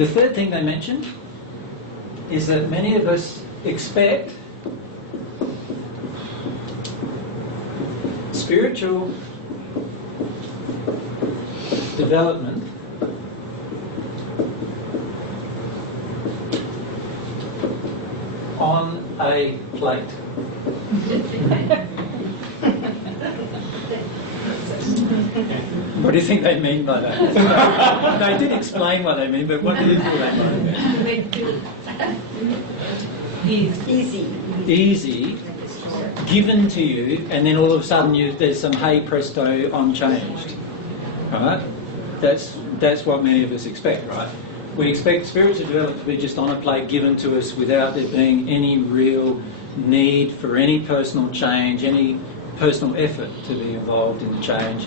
The third thing they mentioned is that many of us expect spiritual development on a plate. What do you think they mean by that? They did explain what they mean, but what do you think they mean? Easy, given to you, and then all of a sudden there's some hey presto, I'm changed. Right? That's what many of us expect, right? We expect spiritual development to be just on a plate given to us without there being any real need for any personal change, any personal effort to be involved in the change.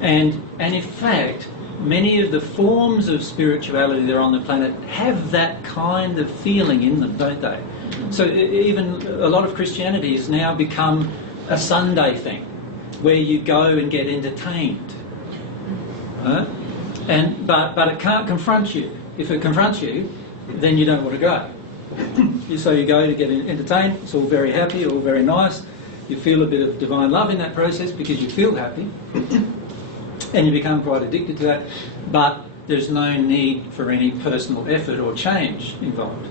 And in fact, many of the forms of spirituality that are on the planet have that kind of feeling in them, don't they? So even a lot of Christianity has now become a Sunday thing, where you go and get entertained. Right? But it can't confront you. If it confronts you, then you don't want to go. So you go to get entertained, it's all very happy, all very nice. You feel a bit of divine love in that process because you feel happy. And you become quite addicted to that. But there's no need for any personal effort or change involved.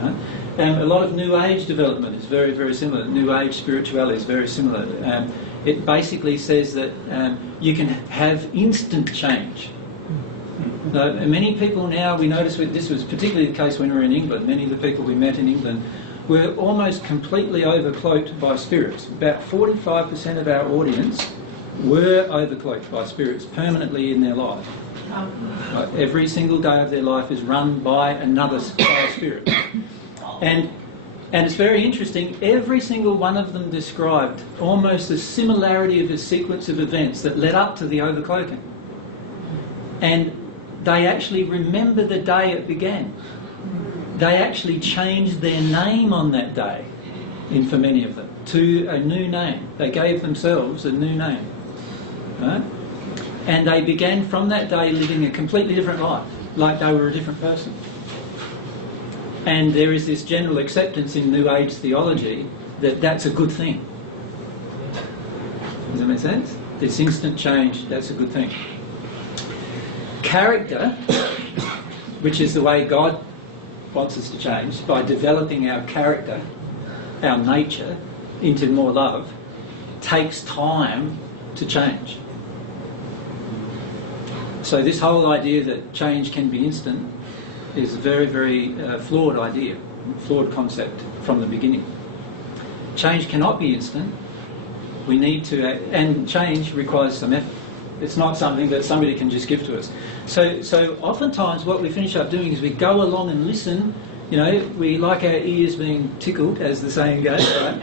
Right? A lot of New Age development is very, very similar. New Age spirituality is very similar. It basically says that you can have instant change. Many people now, we notice this was particularly the case when we were in England, many of the people we met in England were almost completely overcloaked by spirits. About 45% of our audience were overcloaked by spirits permanently in their life. Every single day of their life is run by another spirit. And it's very interesting, every single one of them described almost a similarity of a sequence of events that led up to the overcloaking. And they actually remember the day it began. They actually changed their name on that day, for many of them, to a new name. They gave themselves a new name. Right? And they began from that day living a completely different life, like they were a different person. And there is this general acceptance in New Age theology that that's a good thing. Does that make sense? This instant change, that's a good thing. Character, which is the way God wants us to change, by developing our character, our nature, into more love, takes time to change. So this whole idea that change can be instant is a very, very flawed idea, flawed concept from the beginning. Change cannot be instant. We need to, and change requires some effort. It's not something that somebody can just give to us. So oftentimes what we finish up doing is we go along and listen. You know, we like our ears being tickled, as the saying goes, right?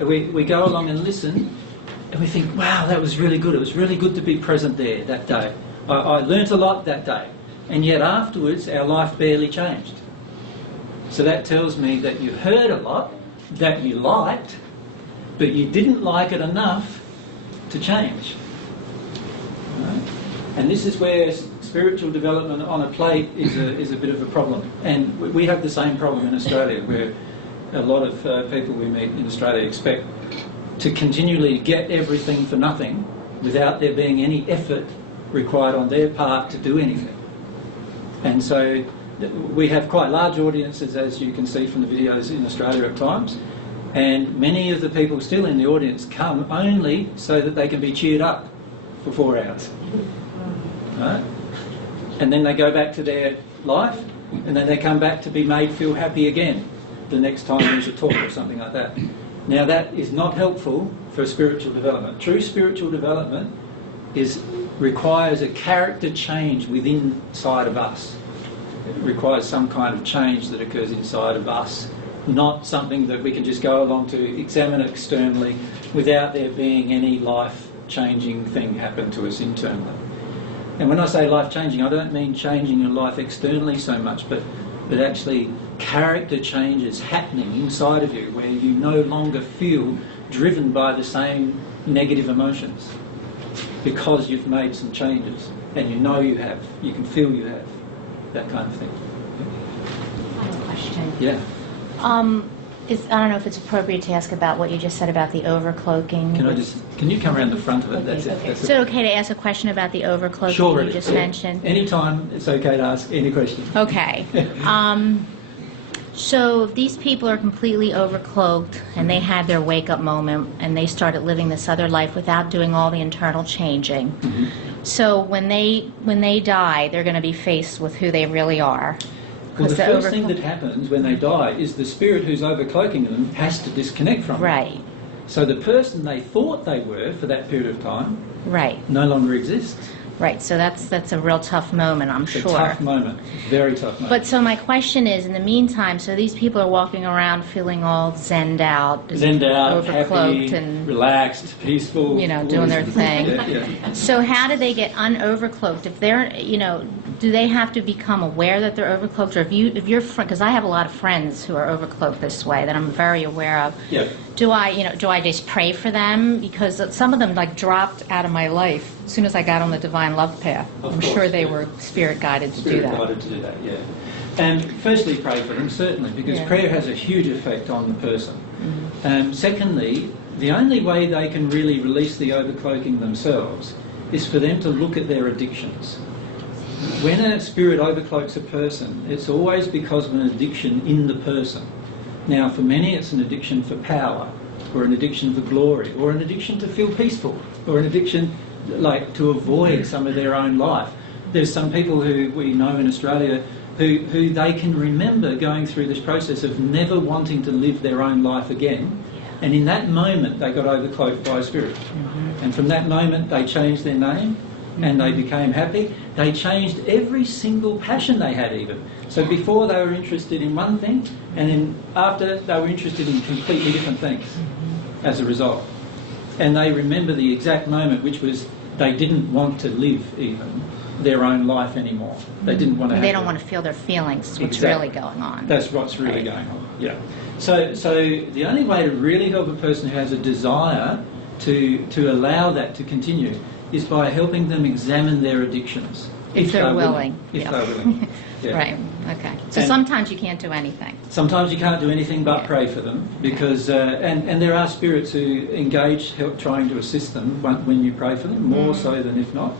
We go along and listen, and we think, wow, that was really good. It was really good to be present there that day. I learnt a lot that day. And yet afterwards, our life barely changed. So that tells me that you heard a lot, that you liked, but you didn't like it enough to change. Right? And this is where spiritual development on a plate is a bit of a problem. And we have the same problem in Australia, where a lot of people we meet in Australia expect to continually get everything for nothing without there being any effort required on their part to do anything. And so we have quite large audiences, as you can see from the videos in Australia at times, and many of the people still in the audience come only so that they can be cheered up for 4 hours. Right? And then they go back to their life, and then they come back to be made feel happy again the next time there's a talk or something like that. Now that is not helpful for spiritual development. True spiritual development requires a character change inside of us. It requires some kind of change that occurs inside of us, not something that we can just go along to examine externally without there being any life-changing thing happen to us internally. And when I say life-changing, I don't mean changing your life externally so much, but actually character changes happening inside of you where you no longer feel driven by the same negative emotions because you've made some changes, and you know you have, you can feel you have. that kind of thing. I have a question. Yeah. I don't know if it's appropriate to ask about what you just said about the overcloaking. Can you come around the front of it? That's it. Okay. That's Is it okay to ask a question about the overcloaking Sure, you just mentioned? Anytime it's okay to ask any question. Okay. So these people are completely overcloaked, and they had their wake-up moment, and they started living this other life without doing all the internal changing. Mm-hmm. So when they die, they're going to be faced with who they really are. Well, the first thing that happens when they die is the spirit who's overcloaking them has to disconnect from them. Right. So the person they thought they were for that period of time Right. no longer exists. Right. So that's a real tough moment, I'm sure. It's a tough moment. Very tough moment. But so my question is, in the meantime, so these people are walking around feeling all zenned out, overcloaked, happy, and relaxed, peaceful, doing their thing. Yeah. So how do they get unovercloaked? If they're, do they have to become aware that they're overcloaked, or if you're, because I have a lot of friends who are overcloaked this way that I'm very aware of. Yeah. Do I just pray for them? Because some of them dropped out of my life as soon as I got on the divine love path. I'm sure they were spirit guided to do that. Spirit guided to do that, yeah. And firstly, pray for them, certainly, because prayer has a huge effect on the person. Mm-hmm. Secondly, the only way they can really release the overcloaking themselves is for them to look at their addictions. When a spirit overcloaks a person, it's always because of an addiction in the person. Now, for many, it's an addiction for power, or an addiction for glory, or an addiction to feel peaceful, or an addiction to avoid some of their own life. There's some people who we know in Australia who they can remember going through this process of never wanting to live their own life again, and in that moment they got overcloaked by a spirit. Mm-hmm. And from that moment they changed their name, and they became happy. They changed every single passion they had even. So before they were interested in one thing, and then after they were interested in completely different things as a result. And they remember the exact moment, which was they didn't want to live even their own life anymore. They didn't want to. They don't want to feel their feelings. What's really going on? That's what's really going on. Yeah. So the only way to really help a person who has a desire to allow that to continue is by helping them examine their addictions. If they're willing. If they're willing. Yeah. Right, okay. So sometimes you can't do anything. Sometimes you can't do anything but pray for them, because and there are spirits who engage trying to assist them when you pray for them, more so than if not.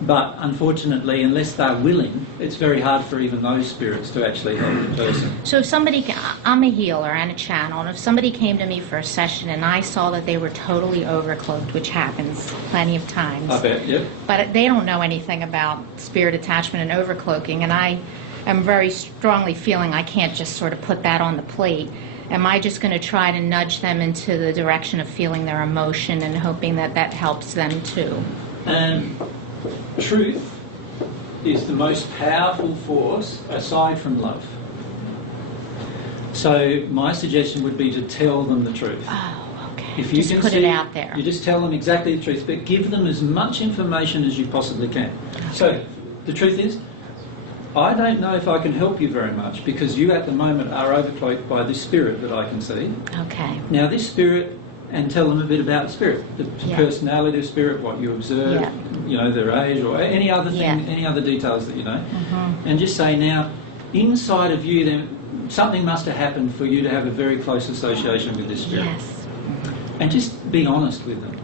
But unfortunately, unless they're willing, it's very hard for even those spirits to actually help the person. So if somebody, I'm a healer and a channel, and if somebody came to me for a session and I saw that they were totally overcloaked, which happens plenty of times. I bet, yep. But they don't know anything about spirit attachment and overcloaking, and I am very strongly feeling I can't just sort of put that on the plate. Am I just going to try to nudge them into the direction of feeling their emotion and hoping that that helps them too? Truth is the most powerful force aside from love. So my suggestion would be to tell them the truth. Oh, okay. If you just can put it out there. You just tell them exactly the truth, but give them as much information as you possibly can. Okay. So the truth is, I don't know if I can help you very much because you at the moment are overcloaked by this spirit that I can see. Okay. Now this spirit, and tell them a bit about the spirit, the personality of spirit, what you observe, their age, or any other thing, any other details that you know, and just say, now, inside of you, then something must have happened for you to have a very close association with this spirit. Yes. And just be honest with them.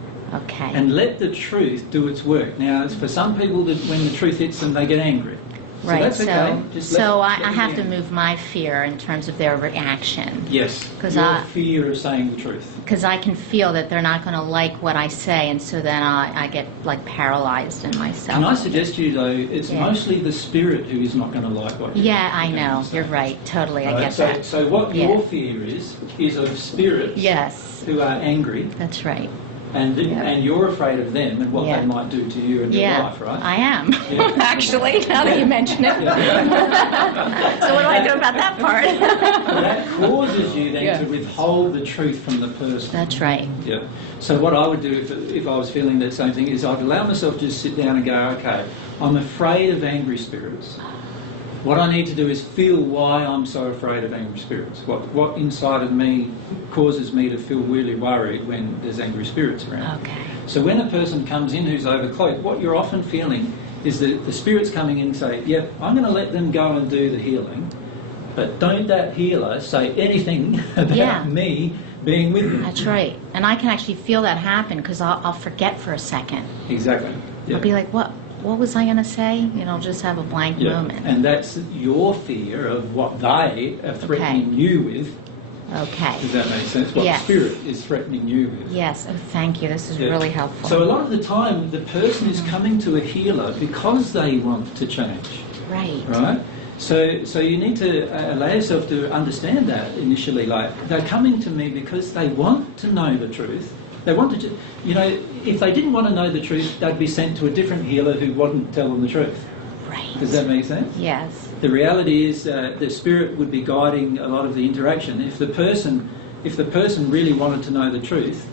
Okay. And let the truth do its work. Now, it's for some people that when the truth hits them, they get angry. Right, so that's okay. So I have to move my fear in terms of their reaction. Yes, your fear of saying the truth. Because I can feel that they're not going to like what I say, and so then I get paralyzed in myself. Can I suggest to you, though, it's mostly the spirit who is not going to like what you I know. You're right, totally, I get that. So what your fear is of spirits who are angry. That's right. And you're afraid of them and what they might do to you in your life, right? I am, actually, now that you mention it. So what do I do about that part? Well, that causes you then to withhold the truth from the person. That's right. Yeah. So what I would do if I was feeling that same thing is I'd allow myself to just sit down and go, okay, I'm afraid of angry spirits. What I need to do is feel why I'm so afraid of angry spirits. What inside of me causes me to feel really worried when there's angry spirits around. Okay. So when a person comes in who's overcloaked, what you're often feeling is that the Spirit's coming in and say, yeah, I'm going to let them go and do the healing, but don't that healer say anything about me being with them. That's right. And I can actually feel that happen because I'll forget for a second. Exactly. Yeah. I'll be like, what was I going to say? You know, just have a blank moment. And that's your fear of what they are threatening you with. Okay. Does that make sense? What the Spirit is threatening you with. Yes. Oh, thank you. This is really helpful. So a lot of the time, the person is coming to a healer because they want to change. Right. Right? So you need to allow yourself to understand that initially. Like, they're coming to me because they want to know the truth. They want to, if they didn't want to know the truth, they'd be sent to a different healer who wouldn't tell them the truth. Right. Does that make sense? Yes. The reality is the Spirit would be guiding a lot of the interaction. If the person really wanted to know the truth,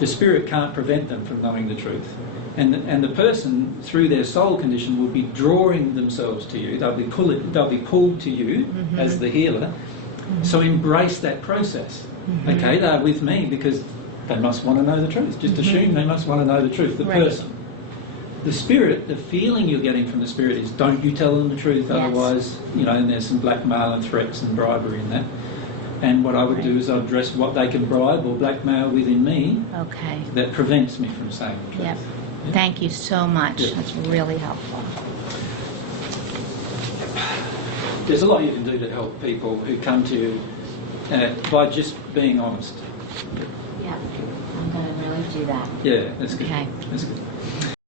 the Spirit can't prevent them from knowing the truth. And the person, through their soul condition, will be drawing themselves to you. They'll be pulled to you as the healer. So embrace that process. Okay, they're with me because they must want to know the truth. Just assume they must want to know the truth, the person. The Spirit, the feeling you're getting from the Spirit is, don't you tell them the truth, otherwise, and there's some blackmail and threats and bribery in that. And what I would do is I'd address what they can bribe or blackmail within me that prevents me from saying the truth. Yep. Thank you so much. That's really helpful. There's a lot you can do to help people who come to you by just being honest. Yeah, I'm going to really do that. Yeah, that's good. Okay. That's good.